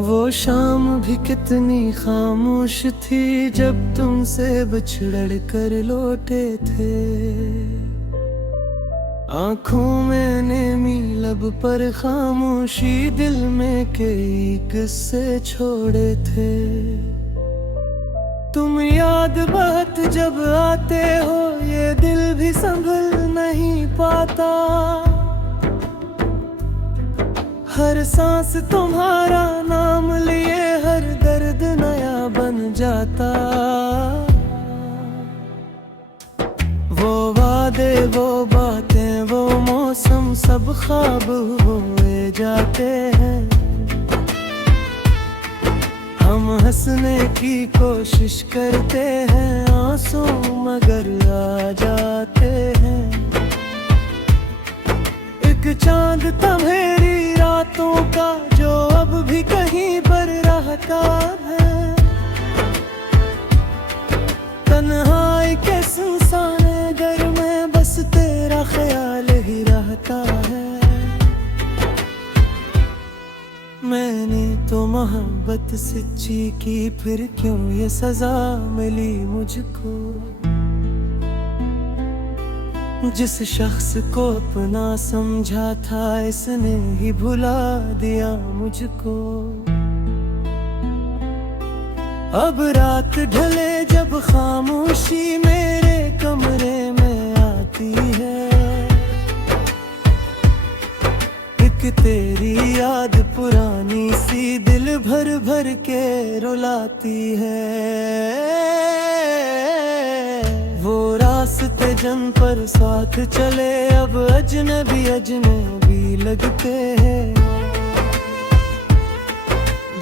वो शाम भी कितनी खामोश थी जब तुमसे बिछड़ कर लौटे थे। आंखों में नेमी लब पर खामोशी, दिल में कई किस्से छोड़े थे। तुम याद बात जब आते हो ये दिल भी संभल नहीं पाता। हर सांस तुम्हारा नाम लिए हर दर्द नया बन जाता। वो वादे वो बातें वो मौसम सब ख्वाब हुए जाते हैं। हम हंसने की कोशिश करते हैं आंसू मगर आ जाते हैं। एक चांद था मेरी रातों का जो अब भी कहीं पर रहता है। तन्हाई के सुनसान घर में बस तेरा ख्याल ही रहता है। मैंने तो मोहब्बत सच्ची की फिर क्यों ये सजा मिली मुझको। जिस शख्स को अपना समझा था इसने ही भुला दिया मुझको। अब रात ढले जब खामोशी मेरे कमरे में आती है। एक तेरी याद पुरानी सी दिल भर भर के रुलाती है। वो रास्ते जन पर साथ चले अब अजनबी अजनबी लगते हैं।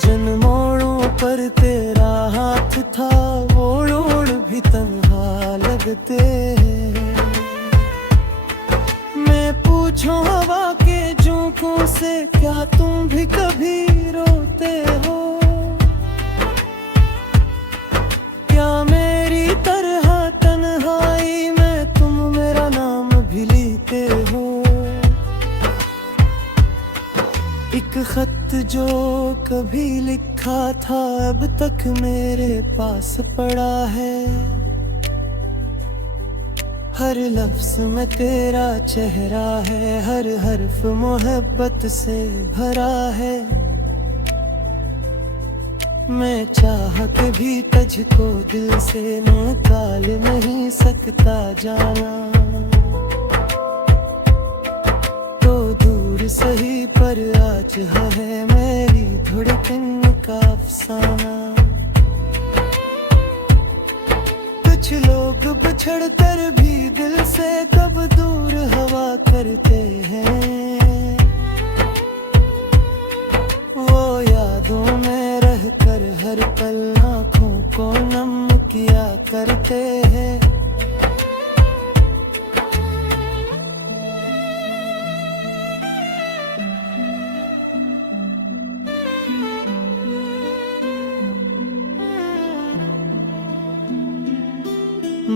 जिन मोड़ों पर तेरा हाथ था वो रोड भी तन्हा लगते हैं। मैं पूछूं हवा के झोंकों से क्या तुम भी कभी रोते हो। क्या मेरी तरह तन्हाई में तुम मेरा नाम भी लेते हो। एक खत जो कभी लिखा था अब तक मेरे पास पड़ा है। हर लफ्ज में तेरा चेहरा है हर हर्फ मोहब्बत से भरा है। मैं चाह के भी तुझको दिल से निकाल नहीं सकता जाना। तो दूर सही पर आज है मेरी धड़कन का अफसाना। कुछ लोग बिछड़ कर भी दिल से कब दूर हवा करते हैं। वो यादों में रहकर हर पल आँखों को नम किया करते हैं।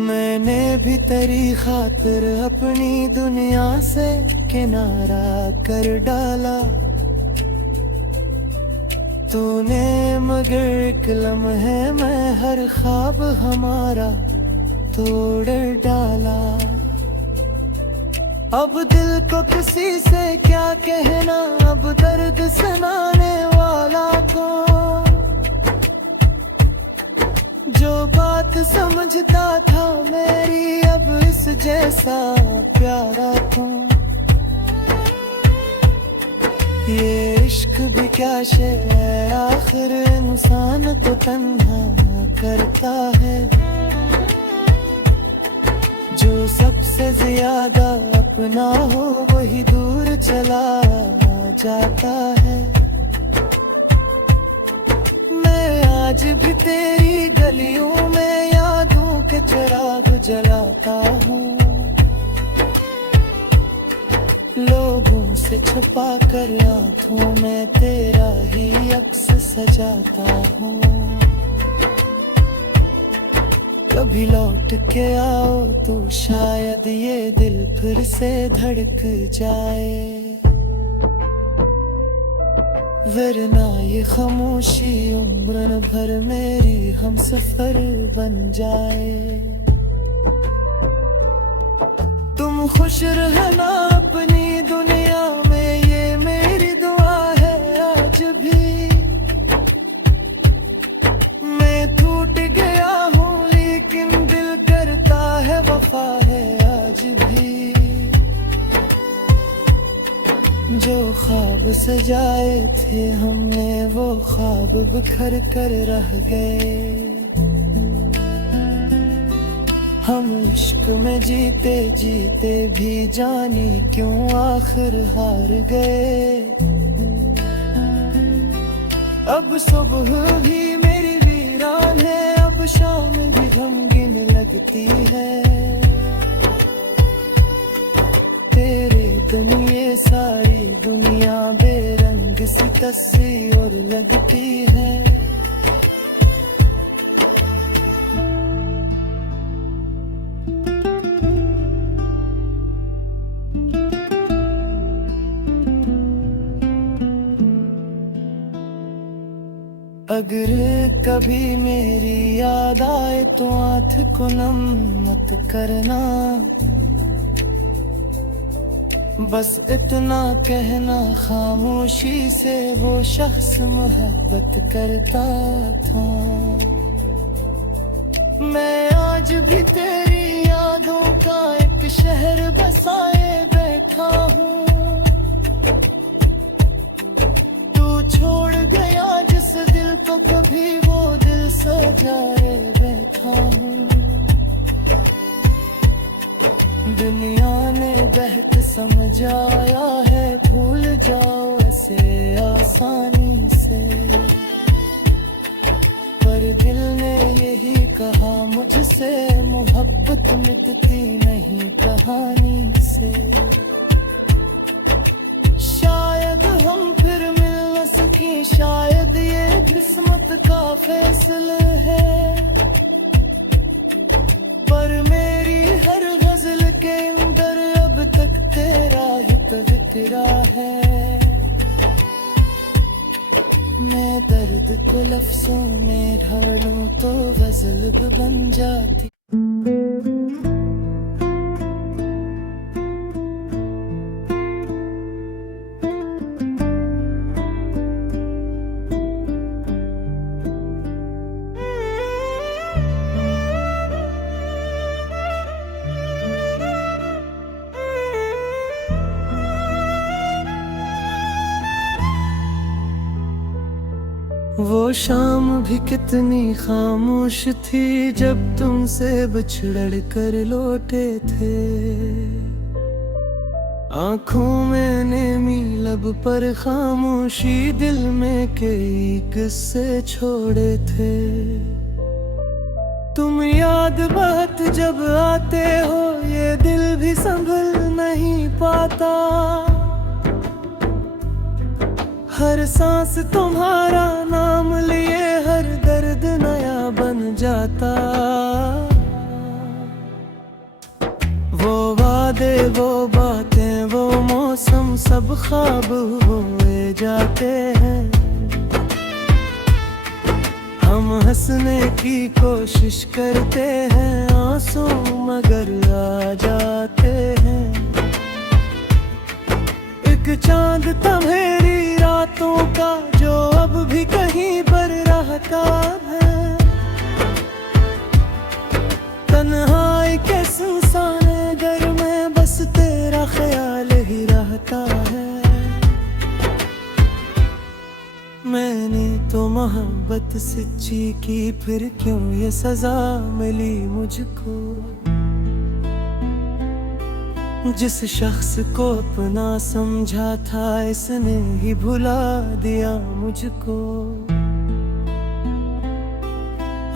मैंने भी तेरी खातिर अपनी दुनिया से किनारा कर डाला। तूने मगर एक लम्हे में हर ख्वाब हमारा तोड़ डाला। अब दिल को किसी से क्या कहना अब दर्द सुनाने वाला को। जो बात समझता था मेरी अब इस जैसा प्यारा था। ये इश्क भी क्या शे है आखिर इंसान को तन्हा करता है। जो सबसे ज्यादा अपना हो वही दूर चला जाता है। मैं आज भी तेरी गलियों में यादों के चिराग जलाता हूँ। लोगों से छुपा कर आँखों में तेरा ही अक्स सजाता हूँ। कभी लौट के आओ तो शायद ये दिल फिर से धड़क जाए। वरना ये खामोशी उम्र भर मेरी हम सफर बन जाए। तुम खुश रहना अपनी दुनिया में, ये मेरी दुआ है आज भी। मैं टूट गया हूँ लेकिन दिल करता है वफा है आज भी। जो ख्वाब सजाए थे हमने वो ख्वाब बिखर कर रह गए। हम इश्क में जीते जीते भी जाने क्यों आखिर हार गए। अब सुबह भी मेरी वीरान है, अब शाम भी गमगीन लगती है। तेरे दिन ये सारी दुनिया बेरंग सी तस्वीर लगती है। अगर कभी मेरी याद आए तो आँख को नम मत करना। बस इतना कहना खामोशी से वो शख्स मोहब्बत करता था। मैं आज भी तेरी यादों का एक शहर बसाए बैठा हूँ। तू छोड़ गया जिस दिल को कभी वो दिल सजाए बैठा हूँ। दुनिया ने बहत समझाया है भूल जाओ ऐसे आसानी से, पर दिल ने यही कहा मुझसे मोहब्बत मिटती नहीं कहानी से। शायद हम फिर मिल न सके, शायद ये किस्मत का फैसला है, पर मेरी हर गजल के अंदर अब तक तेरा ही पवित्रा है। मैं दर्द को लफ्जों में ढालूं तो गजल बन जाती। वो शाम भी कितनी खामोश थी जब तुमसे बिछड़ कर लौटे थे। आँखों में नेमी लब पर खामोशी, दिल में कई किस्से छोड़े थे। तुम याद बात जब आते हो ये दिल भी संभल नहीं पाता। हर सांस तुम्हारा नाम लिए हर दर्द नया बन जाता। वो वादे वो बातें वो मौसम सब ख्वाब हुए जाते हैं। हम हंसने की कोशिश करते हैं आंसू मगर आ जाते हैं। एक चांद था मेरी रातों का जो अब भी कहीं पर रहता है। तन्हाई के सुनसान घर में बस तेरा ख्याल ही रहता है। मैंने तो मोहब्बत सच्ची की फिर क्यों ये सजा मिली मुझको। जिस शख्स को अपना समझा था इसने ही भुला दिया मुझको।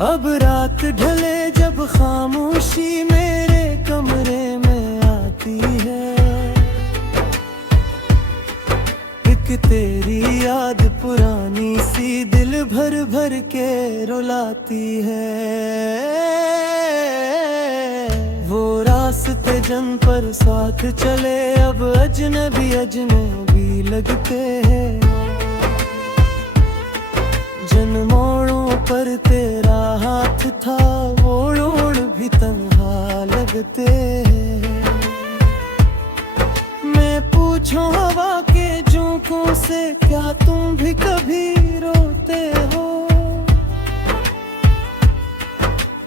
अब रात ढले जब खामोशी मेरे कमरे में आती है। एक तेरी याद पुरानी सी दिल भर भर के रुलाती है। वो रास्ते जन पर साथ चले अब अजनबी अजनबी लगते हैं। जिन मोड़ों पर तेरा हाथ था वो ओड़ भी तन्हा लगते हैं। मैं पूछूं हवा के झोंकों से क्या तुम भी कभी रोते हो?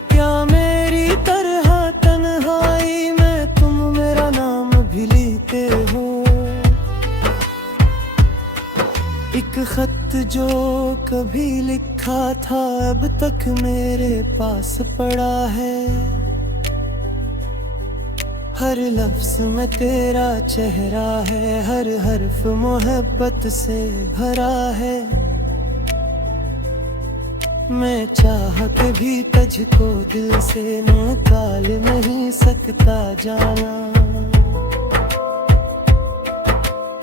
क्या मेरी तरह तन्हाई में तुम मेरा नाम भी लेते हो? एक खत जो कभी लिखा था अब तक मेरे पास पड़ा है। हर लफ्ज में तेरा चेहरा है, हर हर्फ मोहब्बत से भरा है। मैं चाह के भी तुझको दिल से निकाल नहीं सकता जाना।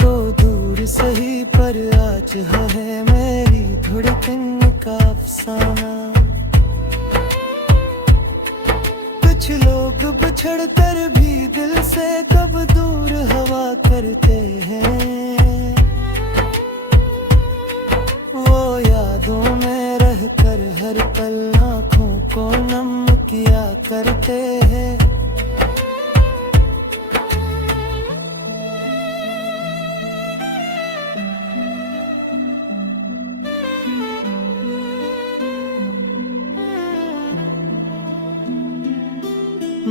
तो दूर सही पर आज है मेरी धड़कन का अफसाना। कुछ लोग बिछड़ कर भी दिल से कब दूर हवा करते हैं। वो यादों में रहकर हर पल आँखों को नम किया करते हैं।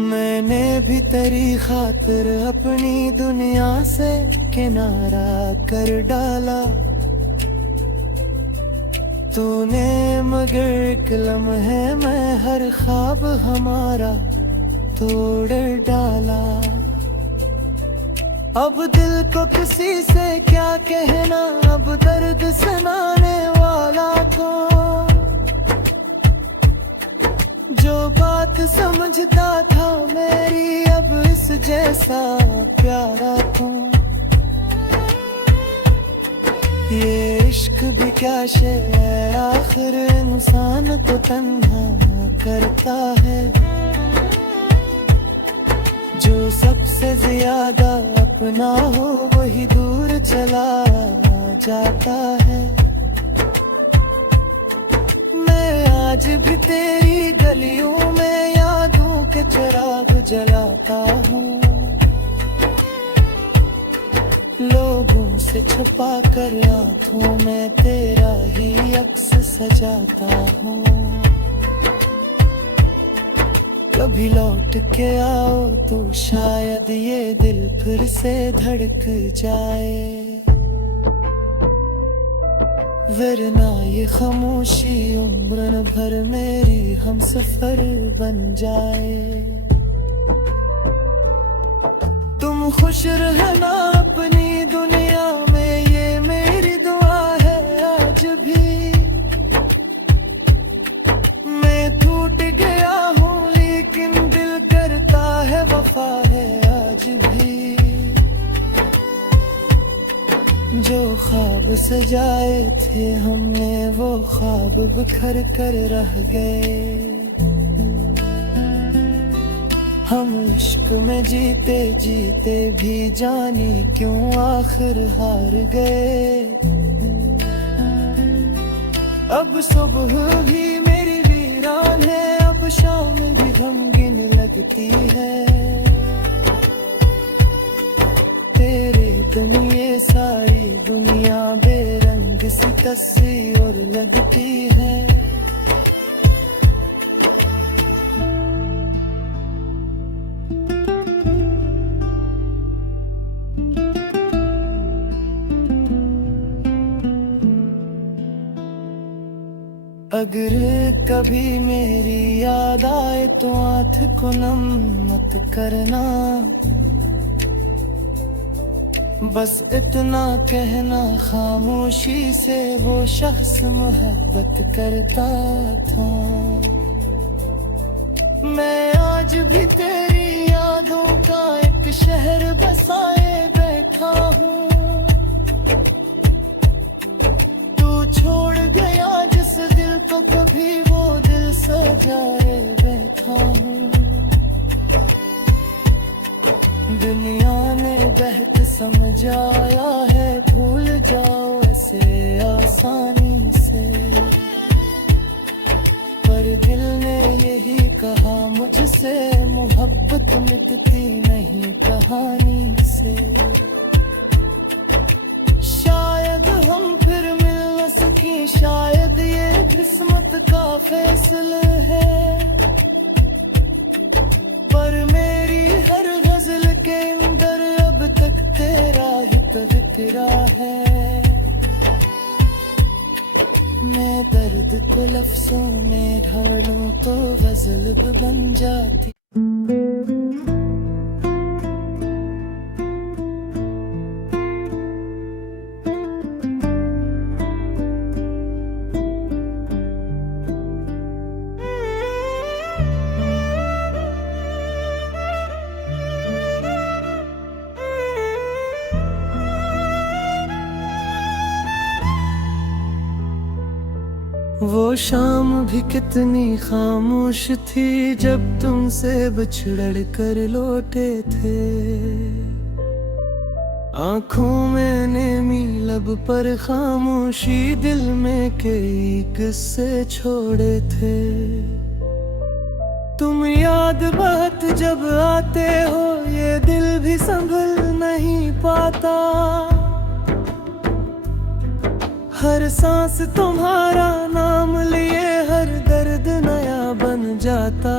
मैंने भी तेरी खातिर अपनी दुनिया से किनारा कर डाला। तूने मगर एक लम्हे में हर ख्वाब हमारा तोड़ डाला। अब दिल को किसी से क्या कहना, अब दर्द सुनाने वाला को। जो बात समझता था मेरी अब इस जैसा प्यारा तू। ये इश्क भी क्या शे है, आखिर इंसान को तन्हा करता है। जो सबसे ज्यादा अपना हो वही दूर चला जाता है। मैं आज भी तेरी गलियों में यादों के चिराग जलाता हूँ। लोगों से छुपा कर आँखों में तेरा ही अक्स सजाता हूँ। कभी लौट के आओ तो शायद ये दिल फिर से धड़क जाए। वरना ये खामोशी उम्र भर मेरी हमसफर बन जाए। तुम खुश रहना अपनी दुनिया में ये मेरी दुआ है आज भी। मैं टूट गया हूँ लेकिन दिल करता है वफा है आज भी। जो ख्वाब सजाए थे हमने वो ख्वाब बिखर कर रह गए। हम इश्क में जीते जीते भी जाने क्यों आखिर हार गए। अब सुबह भी मेरी वीरान है, अब शाम भी गमगीन लगती है। तेरे दुनिया सारी दुनिया बेरंग सी तस्वीर लगती है। अगर कभी मेरी याद आए तो आँख को नम मत करना। बस इतना कहना खामोशी से वो शख्स मोहब्बत करता था। मैं आज भी तेरी यादों का एक शहर बसाए बैठा हूँ। तू छोड़ गया जिस दिल को कभी वो दिल सजाए बैठा हूँ। दुनिया ने बहत समझाया है भूल जाओ ऐसे आसानी से। कहा मुझसे, मोहब्बत मिटती नहीं कहानी से। शायद हम फिर मिल न सके, शायद ये किस्मत का फैसला है, पर मेरी हर गजल के अंदर अब तक तेरा ही जिक्र है। मैं दर्द को लफ्जों में ढालूं तो गजल बन जाती। वो शाम भी कितनी खामोश थी जब तुमसे बिछड़ कर लौटे थे। आंखों में नेमी लब पर खामोशी, दिल में कई किस्से छोड़े थे। तुम याद बात जब आते हो ये दिल भी संभल नहीं पाता। हर सांस तुम्हारा नाम लिए हर दर्द नया बन जाता।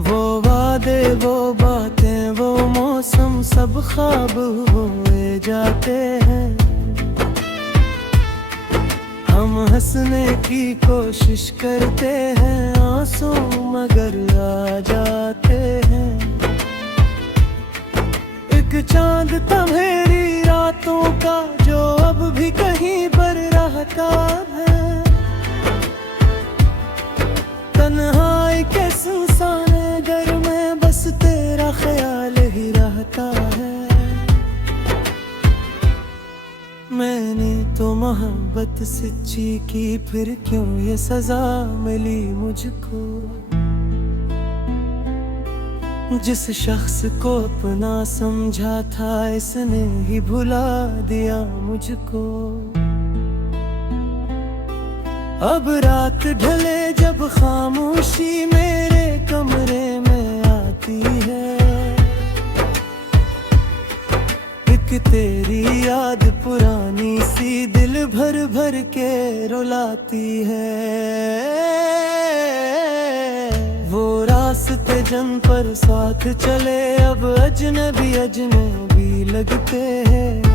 वो वादे वो बातें वो मौसम सब ख्वाब हुए जाते हैं। हम हंसने की कोशिश करते हैं, आंसू मगर आ जाते हैं। एक चांद था मेरी रातों का जो अब भी कहीं पर रहता है। तन्हाई के सुनसान घर में बस तेरा ख्याल ही रहता है। मैंने तो मोहब्बत सच्ची की, फिर क्यों ये सजा मिली मुझको। जिस शख्स को अपना समझा था इसने ही भुला दिया मुझको। अब रात ढले जब खामोशी मेरे कमरे में आती है, एक तेरी याद पुरानी सी दिल भर भर के रुलाती है। वो रास्ते जन पर साथ चले अब अजनबी अजनबी लगते हैं।